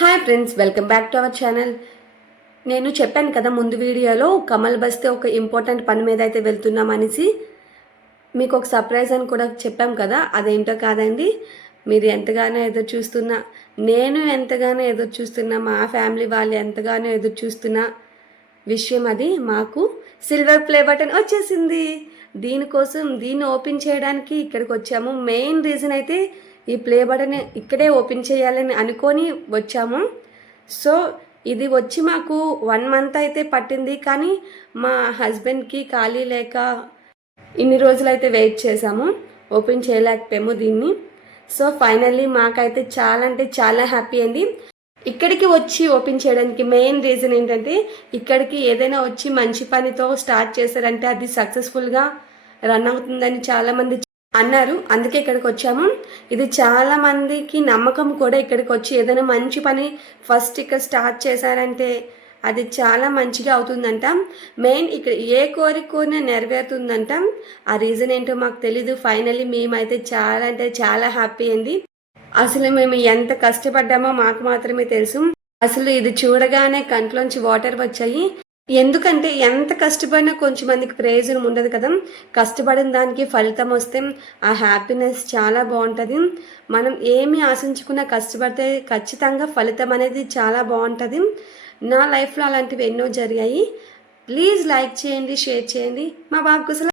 Hi friends, welcome back to our channel. నేను చెప్పాను కదా ముందు వీడియోలో కమల్ బస్తే ఒక ఇంపార్టెంట్ పని మీద అయితే వెళ్తున్నాం అనేసి. మీకు ఒక సర్ప్రైజ్ అని కూడా చెప్పాం కదా, అదేంటో కాదండి. మీరు ఎంతగానో ఎదురు చూస్తున్నా, నేను ఎంతగానో ఎదురు చూస్తున్నా, మా ఫ్యామిలీ వాళ్ళు ఎంతగానో ఎదురు చూస్తున్న విషయం అది. మాకు సిల్వర్ ప్లే బటన్ వచ్చేసింది. దీనికోసం దీన్ని ఓపెన్ చేయడానికి ఇక్కడికి వచ్చాము. మెయిన్ రీజన్ అయితే ఈ ప్లే బటన్ ఇక్కడే ఓపెన్ చేయాలని అనుకొని వచ్చాము. సో ఇది వచ్చి మాకు 1 మంత్ అయితే పట్టింది, కానీ మా హస్బెండ్కి ఖాళీ లేక ఇన్ని రోజులు అయితే వెయిట్ చేసాము, ఓపెన్ చేయలేకపోయాము దీన్ని. సో ఫైనల్లీ మాకైతే చాలా అంటే చాలా హ్యాపీ అండి. ఇక్కడికి వచ్చి ఓపెన్ చేయడానికి మెయిన్ రీజన్ ఏంటంటే, ఇక్కడికి ఏదైనా వచ్చి మంచి పనితో స్టార్ట్ చేశారంటే అది సక్సెస్ఫుల్గా రన్ అవుతుందని చాలామంది అన్నారు. అందుకే ఇక్కడికి వచ్చాము. ఇది చాలా మందికి నమ్మకం కూడా. ఇక్కడికి వచ్చి ఏదైనా మంచి పని ఫస్ట్ ఇక్కడ స్టార్ట్ చేశారంటే అది చాలా మంచిగా అవుతుందంట. మెయిన్ ఇక్కడ ఏ కోరికనే నెరవేరుతుందంట. ఆ రీజన్ ఏంటో మాకు తెలీదు. ఫైనల్లీ మేమైతే చాలా అంటే చాలా హ్యాపీ అండి. అసలు మేము ఎంత కష్టపడ్డామో మాకు మాత్రమే తెలుసు. అసలు ఇది చూడగానే కంట్లోంచి వాటర్ వచ్చాయి. ఎందుకంటే ఎంత కష్టపడినా కొంచెం మందికి ప్రయోజనం ఉండదు కదా. కష్టపడిన దానికి ఫలితం వస్తే ఆ హ్యాపీనెస్ చాలా బాగుంటుంది. మనం ఏమి ఆశించుకున్నా కష్టపడితే ఖచ్చితంగా ఫలితం అనేది చాలా బాగుంటుంది. నా లైఫ్లో అలాంటివి ఎన్నో జరిగాయి. ప్లీజ్ లైక్ చేయండి, షేర్ చేయండి. మా బాబుకు